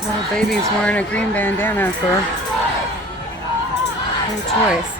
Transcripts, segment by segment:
Little baby's wearing a green bandana for no choice.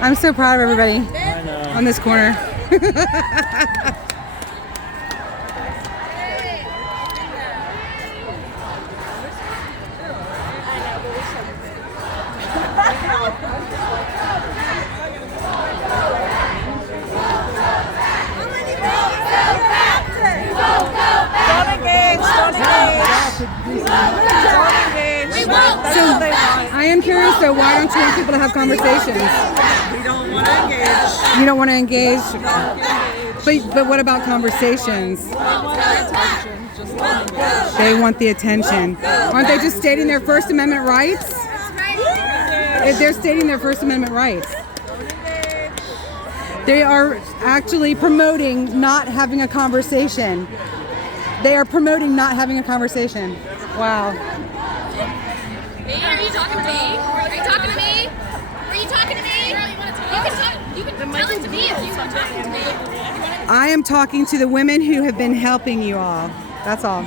I'm so proud of everybody on this corner. I am curious though, why don't you want people to have conversations? We don't want to engage. You don't want to engage? But what about conversations? They want the attention. Aren't they just stating their First Amendment rights? If they're stating their First Amendment rights. They are actually promoting not having a conversation. They are promoting not having a conversation. Wow. Me? Are you talking to me? Are you talking to me? Are you talking to me? You can tell it to me if you want to talk to me. I am talking to the women who have been helping you all. That's all.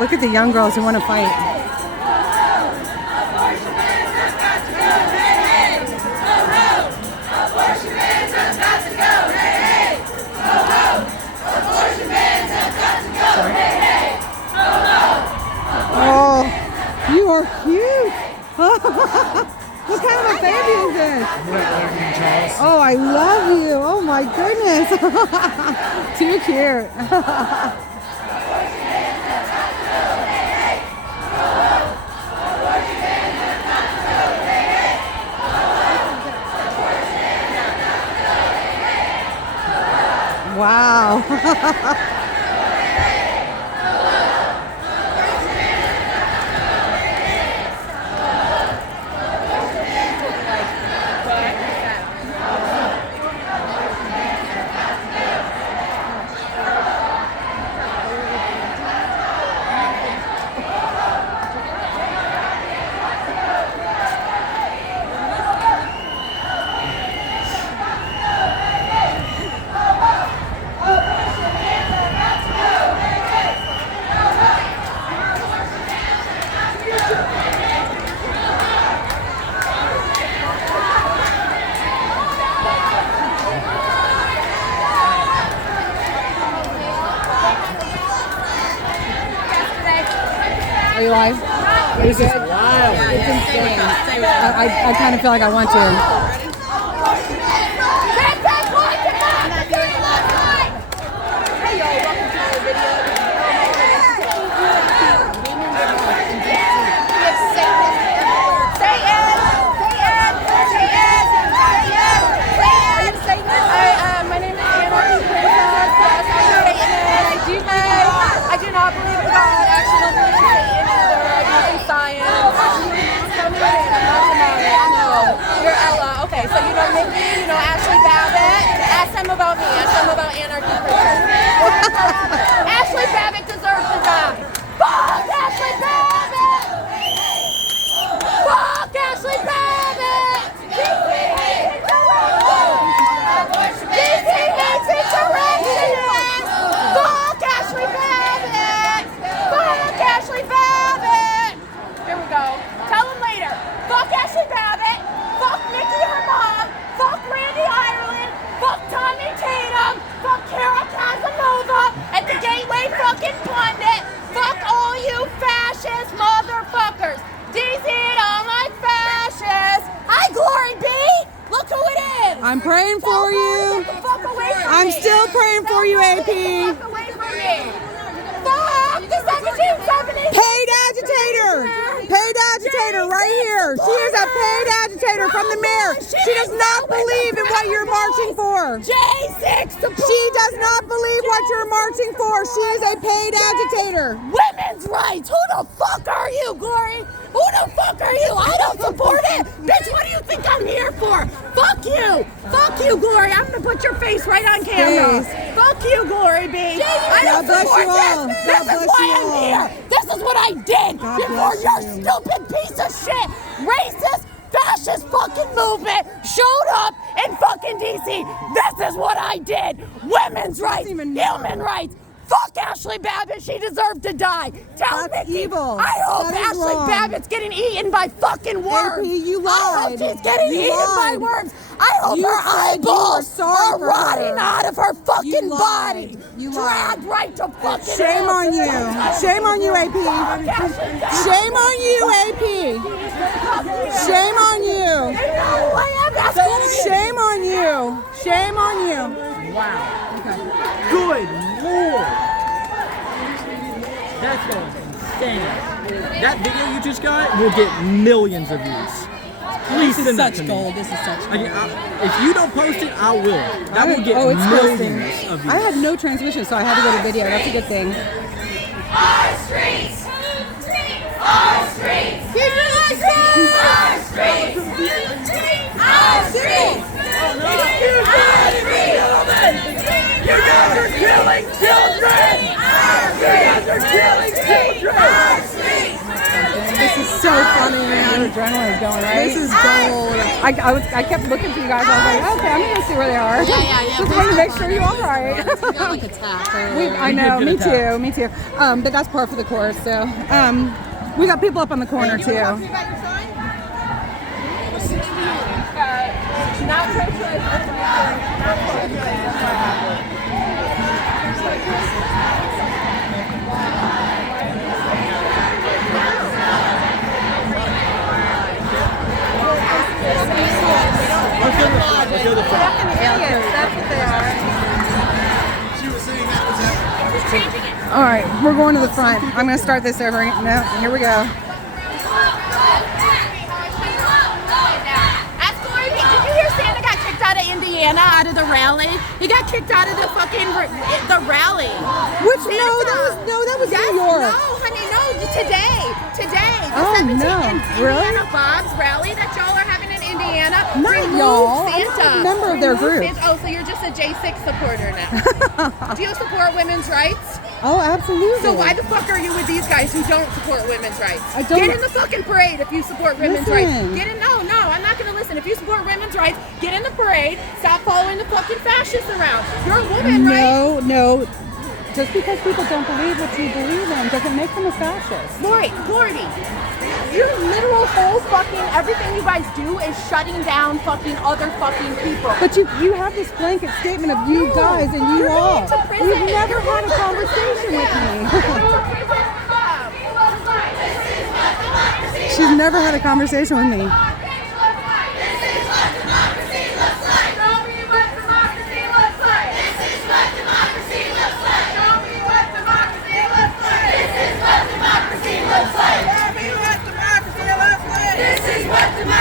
Look at the young girls who want to fight. Oh, you are cute. What kind of a baby is this? Oh, I love you. Oh my goodness. Too cute. Wow. Are you live? Are you good? Wow. It's insane. I kind of feel like I want to. My name is Anna. I do not believe in God. I actually don't believe in Satan either. I believe in science. Tell me your name. I'm not Samari. I know. You're Ella. Okay, so you know Nikki, you know Ashley Babbitt. Ask them about me. Ask them about Anarchy Christian. Ashley Babbitt deserves to die. Fuck Ashley Babbitt! Fuck Ashley Babbitt! DC hates insurrectionists! Fuck Ashley Babbitt! Fuck Ashley Babbitt! Here we go. Tell them later. Fuck Ashley Babbitt! Fuck Nikki, her mom! Fuck Randy Ireland! Fuck Tommy Tatum! Fuck Carol Casanova! At the Gateway fucking pundit! Fuck all you fascist motherfuckers! DC don't like fascists! Hi, Glorybee! Look who it is! I'm praying for you. Get the fuck away from I'm me. still praying for you, AP. Get the fuck away from me. Fuck the 1770s. Paid agitator. Paid agitator right here. She is a paid agitator from the mayor. She does not believe in what you're marching for. J6 support. She does not believe what you're marching for. She is a paid agitator. Women's rights. Who the fuck are you, Glory? Who the fuck are you? I don't support it. Bitch, what do you think I'm here for? Fuck you. Fuck you, Glory. I'm gonna put your face right on camera. Please. Fuck you, Glorybee. I don't God bless support you all. this. God This is bless why you I'm all. here. This is what I did God before bless your you. stupid piece of shit, racist, fascist fucking movement showed up in fucking DC. This is what I did. Women's rights, even human rights. Fuck Ashley Babbitt. She deserved to die. Tell That's Nikki, evil. I hope That is Ashley wrong. Babbitt's getting eaten by fucking worms. AP, you I hope lied. she's getting You eaten by lied. worms. I hope You her said you were eyeballs sorry are for rotting her. out of her fucking You lied. body. You Dragged lied. right to fucking Shame hell. on you. Shame on you, AP. Fuck Ashley Babbitt. Shame on you, AP. Shame on you. They know who I am. That's who Shame on you. Shame on you. Wow. Okay. Good Lord. That's going insane. That video you just got will get millions of views. Please send that to me. This is such If you don't post it, I will. That will get it's posting. millions of views. I had no transmission, so I had to go to video. That's a good thing. Our streets! Our streets! Our streets! Our streets! You guys are killing children! You guys are killing children! This is so funny, man. Adrenaline is going, right? This is gold. I kept looking for you guys. I was like, okay, I'm gonna see where they are. Yeah. Just wanted to make sure you're all right. We got like attacked. I know, did me get attacked. too, me too. But that's par for the course. So, we got people up on the corner too. All right, we're going to the front. I'm gonna start this over. No, here we go. Ask Glorybee, did you hear Santa got kicked out of Indiana, out of the rally? He got kicked out of the fucking the rally. Which that was Yes, New York. no, honey, no, today. The Oh, 17th no. Really? Indiana Bob's rally that y'all are having in Indiana. Not Remove y'all. Santa. I'm a member of their Remove group. Santa. Oh, so you're just a J6 supporter now. Do you support women's rights? Oh, absolutely. So why the fuck are you with these guys who don't support women's rights? I don't- Get in the fucking parade if you support women's Listen. rights. Get in. No, I'm not gonna listen. If you support women's rights, get in the parade. Stop following the fucking fascists around. You're a woman, right? No. Just because people don't believe what you believe in doesn't make them a fascist. Glorybee, your literal whole fucking everything you guys do is shutting down fucking other fucking people. But you have this blanket statement of you guys and you You're all. going to prison. You've never had a conversation with me. She's never had a conversation with me.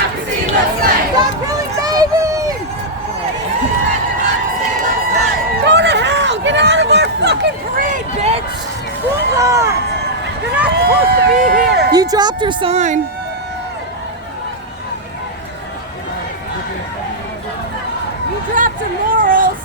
Stop killing babies! Go to hell! Get out of our fucking parade, bitch! Move on! You're not supposed to be here! You dropped your sign. You dropped your morals!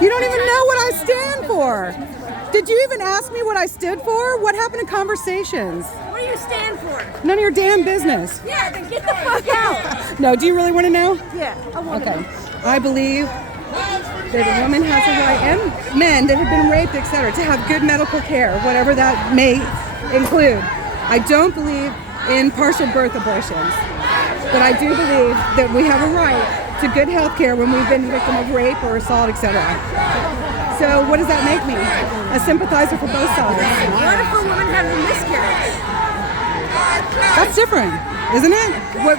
You don't even know what I stand for. Did you even ask me what I stood for? What happened to conversations? What do you stand for? None of your damn business. Yeah, then get the fuck out! No, do you really want to know? Yeah, I want Okay. I believe that a woman has a right, and men that have been raped, etc., to have good medical care, whatever that may include. I don't believe in partial birth abortions, but I do believe that we have a right to good health care when we've been victim of rape or assault, etc. So what does that make me? A sympathizer for both sides. What if a woman has a miscarriage? That's different, isn't it?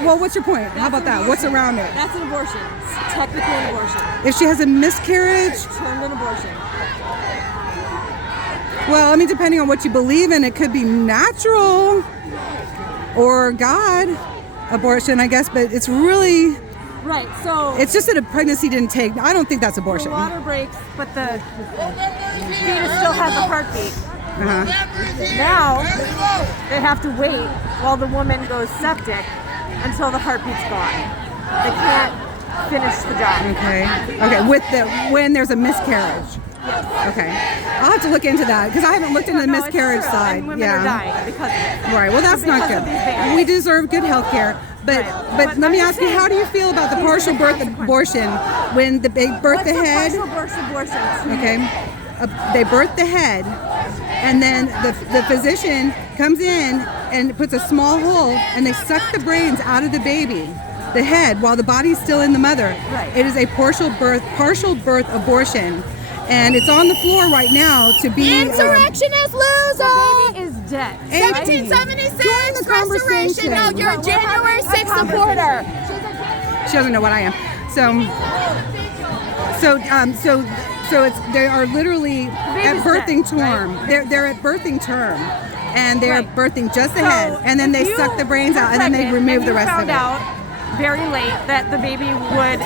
What's your point? How about that? What's around it? That's an abortion. It's technically an abortion. If she has a miscarriage, Termed an abortion. well, I mean, depending on what you believe in, it could be natural or God abortion, I guess, but it's really, Right, so it's just that a pregnancy didn't take, I don't think that's the abortion. water breaks, but the fetus still has a heartbeat. Uh-huh. Now, they have to wait while the woman goes septic until the heartbeat's gone. They can't finish the job. Okay. Okay. When there's a miscarriage. Okay. I'll have to look into that because I haven't looked into the No, it's miscarriage true, side. and women are dying because of it. Right. Well, that's not Because of good. these bans. We deserve good health care. But Right. but But let me I'm ask you, saying, how do you feel about the these are partial the birth consequences. abortion when they birth the head? What's a partial birth abortion? Okay. They birth the head, and then the physician comes in and puts a small hole, and they suck the brains out of the baby, the head, while the body's still in the mother. Right. It is a partial birth abortion, and it's on the floor right now to be. Insurrectionist loser! The baby is dead. 1776 Join the conversation. No, you're a January 6th supporter. She doesn't know what I am. So it's they are literally at birthing term. They're at birthing term, and they're Right. birthing just the head, and then they suck the brains out, and then they remove the rest of it. You found out very late that the baby would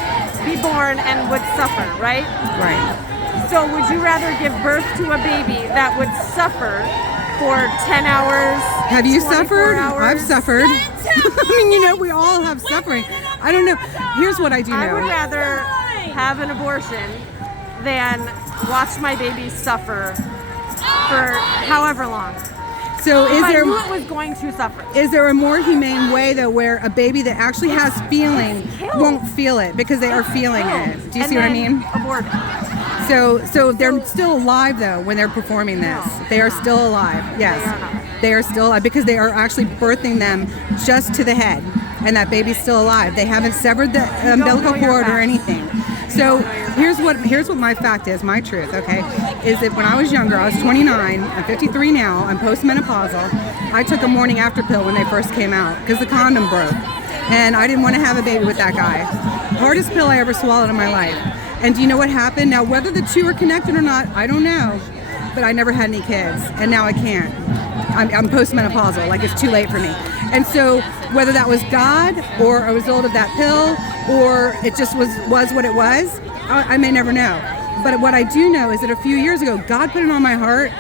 be born and would suffer, right? Right. So would you rather give birth to a baby that would suffer for 10 hours? Have you 24 suffered? hours? I've suffered. I mean, we all have suffering. I don't know. Here's what I do I would know. rather have an abortion than watch my baby suffer for however long. So If I knew it was going to suffer. is there a more humane way though, where a baby that actually has feeling killed. won't feel it because they are feeling it? Do you And see what I then mean? Abort it. So they're still alive though when they're performing this. No, They are still alive. Yes, They are not. they are still alive because they are actually birthing them just to the head, and that baby's still alive. They haven't severed the umbilical know your cord or facts. anything. So here's what my fact is, my truth. Okay, is that when I was younger, I was 29. I'm 53 now. I'm postmenopausal. I took a morning after pill when they first came out because the condom broke, and I didn't want to have a baby with that guy. Hardest pill I ever swallowed in my life. And do you know what happened? Now, whether the two are connected or not, I don't know. But I never had any kids, and now I can't. I'm postmenopausal, like it's too late for me. And so, whether that was God or a result of that pill, or it just was what it was, I may never know. But what I do know is that a few years ago, God put it on my heart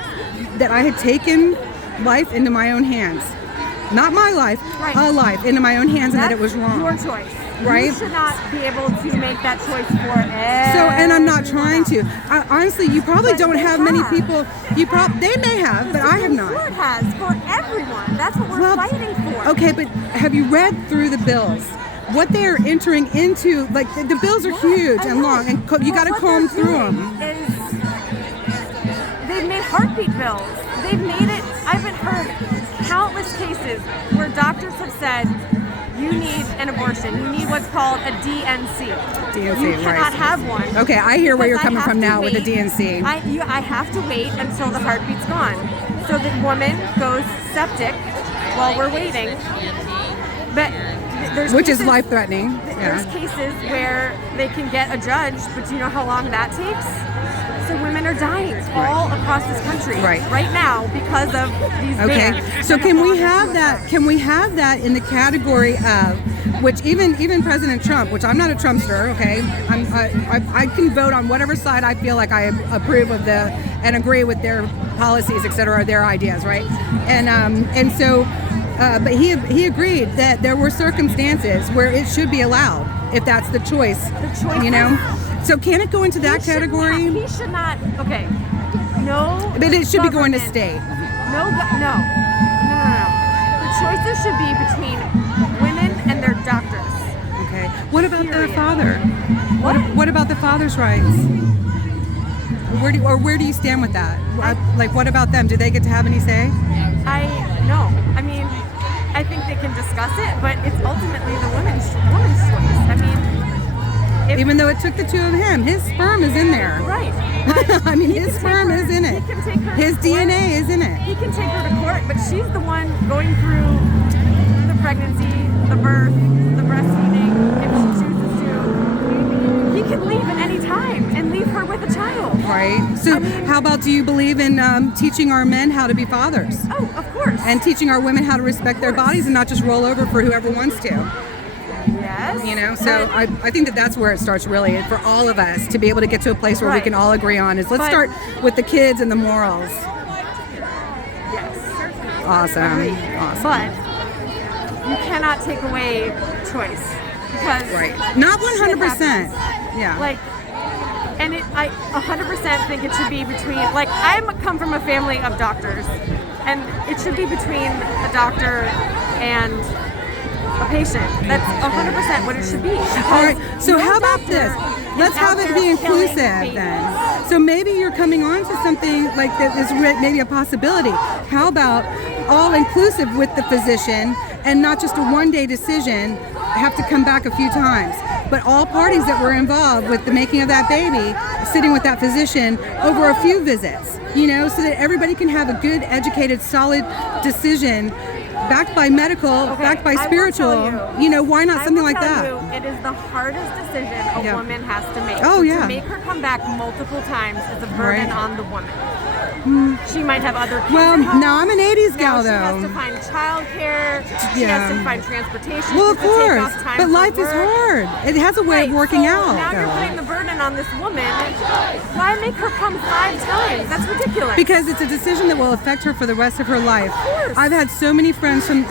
that I had taken life into my own hands. Not my life, Right. a life into my own hands, and that That's it was wrong. your choice. Right? You should not be able to make that choice for everyone. So, and I'm not trying else. to. Honestly, you probably But don't they have many have. people. They may have, but I have Sure not. it has for everyone. That's what we're Well, fighting for. okay, but have you read through the bills? What they are entering into, like the bills are huge I and know. long, and you got to But what comb they're through them. doing is they've made heartbeat bills. They've made it. I've heard countless cases where doctors have said, you need an abortion. You need what's called a DNC. DNC, you right. cannot have one. Okay, I hear where you're Because I coming have from to now with the wait. DNC. I have to wait until the heartbeat's gone. So the woman goes septic while we're waiting. But there's Which is cases- life-threatening. There's Yeah. cases where they can get a judge, but do you know how long that takes? So women are dying all across this country right now because of these Okay. bans. So can we have that? Can we have that in the category of, which even President Trump, which I'm not a Trumpster, okay? I can vote on whatever side I feel like I approve of and agree with their policies, et cetera, or their ideas, right? And so. But he agreed that there were circumstances where it should be allowed if that's the choice. You know. So can it go into that category? He should not. Okay. No. But it should be going to government- state. No. The choices should be between women and their doctors. Okay. What about the Period. father? What about the father's rights? Where do you stand with that? Like, what about them? Do they get to have any say? No. I mean, I think they can discuss it, but it's ultimately the woman's choice. I mean, Even though it took the two of him, his sperm is in there. right. I mean, He his can sperm take her- is in it. he can take her His to court. DNA is in it. He can take her to court, but she's the one going through the pregnancy, the birth, the breastfeeding. If she chooses to, he can leave at any time and leave her with a child. Right. So, I mean- how about, do you believe in teaching our men how to be fathers? Oh, of course. And teaching our women how to respect their bodies and not just roll over for whoever wants to. yes. You know, so I think that's where it starts really for all of us to be able to get to a place where we Right. can all agree on is let's But- start with the kids and the morals. Yes. Awesome. Agreed. Awesome. But you cannot take away choice because Right. Not shit 100%. happens. Yeah. Like, and I 100% think it should be between. Like, I come from a family of doctors, and it should be between a doctor and a patient. That's 100% what it should be. All right. So no how about doctor this? Let's is out have it there be killing inclusive babies. then. So maybe you're coming on to something like that is maybe a possibility. How about all inclusive with the physician and not just a one-day decision, have to come back a few times, but all parties that were involved with the making of that baby sitting with that physician over a few visits, you know, so that everybody can have a good, educated, solid decision backed by medical, Okay, backed by I will spiritual. tell You know, why not I something will like tell that? you, it is the hardest decision a Yeah. woman has to make. Oh, So yeah. To make her come back multiple times is a burden Right. on the woman. She might have other kids Well, at home. now I'm an 80s gal Now she has though. to find childcare. She Yeah. has to find transportation. Well, She of has to take course, off time but from life is work. hard. It has a way Right, of working so out. Now you're though. putting the burden on this woman. Why make her come 5 times? That's ridiculous. Because it's a decision that will affect her for the rest of her life. Of course. I've had so many friends from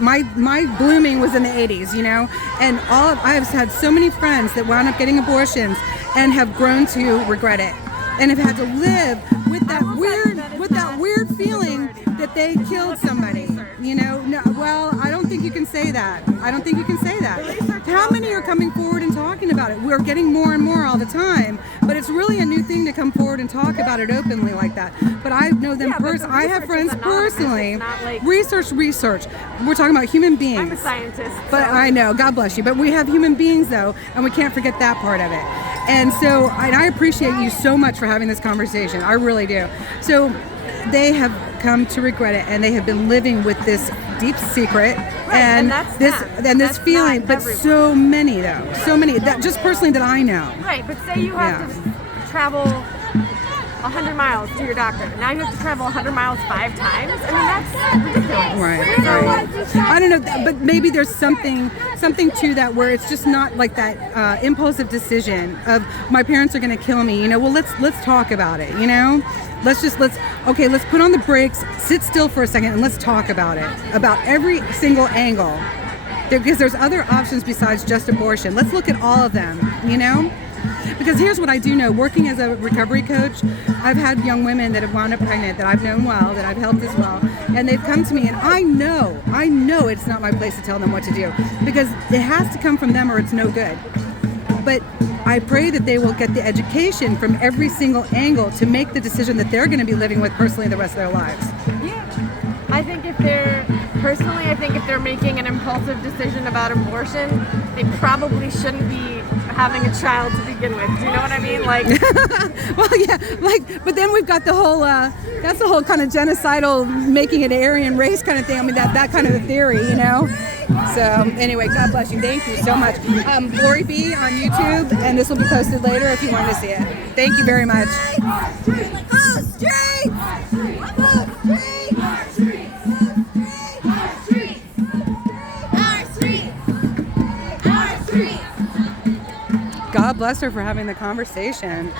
my blooming was in the 80s, you know, and I've had so many friends that wound up getting abortions and have grown to regret it, and have had to live with that will tell you that is weird not feeling majority. that they killed somebody. You know, no, well, I don't think you can say that. I don't think you can say that. How many are coming forward and talking about it? We're getting more and more all the time, but it's really a new thing to come forward and talk about it openly like that. But I know them Yeah, but the personally. I have research friends is anonymous. personally. It's not like- Research. We're talking about human beings. I'm a scientist. But so- I know, God bless you. But we have human beings though, and we can't forget that part of it. And so, and I appreciate you so much for having this conversation. I really do. So they have come to regret it, and they have been living with this deep secret and that's this them. and this That's feeling. not But everyone. so many though, so many that just personally that I know. Right, but say you have Yeah. to travel 100 miles to your doctor. Now you have to travel 100 miles 5 times? I mean, that's ridiculous. Right. I don't know, but maybe there's something to that where it's just not like that impulsive decision of my parents are going to kill me. You know, well let's talk about it. You know, let's put on the brakes, sit still for a second, and let's talk about it, about every single angle, because there's other options besides just abortion. Let's look at all of them. You know. Because here's what I do know, working as a recovery coach, I've had young women that have wound up pregnant that I've known well, that I've helped as well, and they've come to me, and I know it's not my place to tell them what to do, because it has to come from them or it's no good. But I pray that they will get the education from every single angle to make the decision that they're going to be living with personally the rest of their lives. Yeah. I think if they're making an impulsive decision about abortion, they probably shouldn't be having a child to begin with. Do you know what I mean? Like, Well, yeah, like, but then we've got the whole, that's the whole kind of genocidal, making it an Aryan race kind of thing. I mean, that kind of a theory, you know? So, anyway, God bless you. Thank you so much. Glorybee on YouTube, and this will be posted later if you want to see it. Thank you very much. God bless her for having the conversation.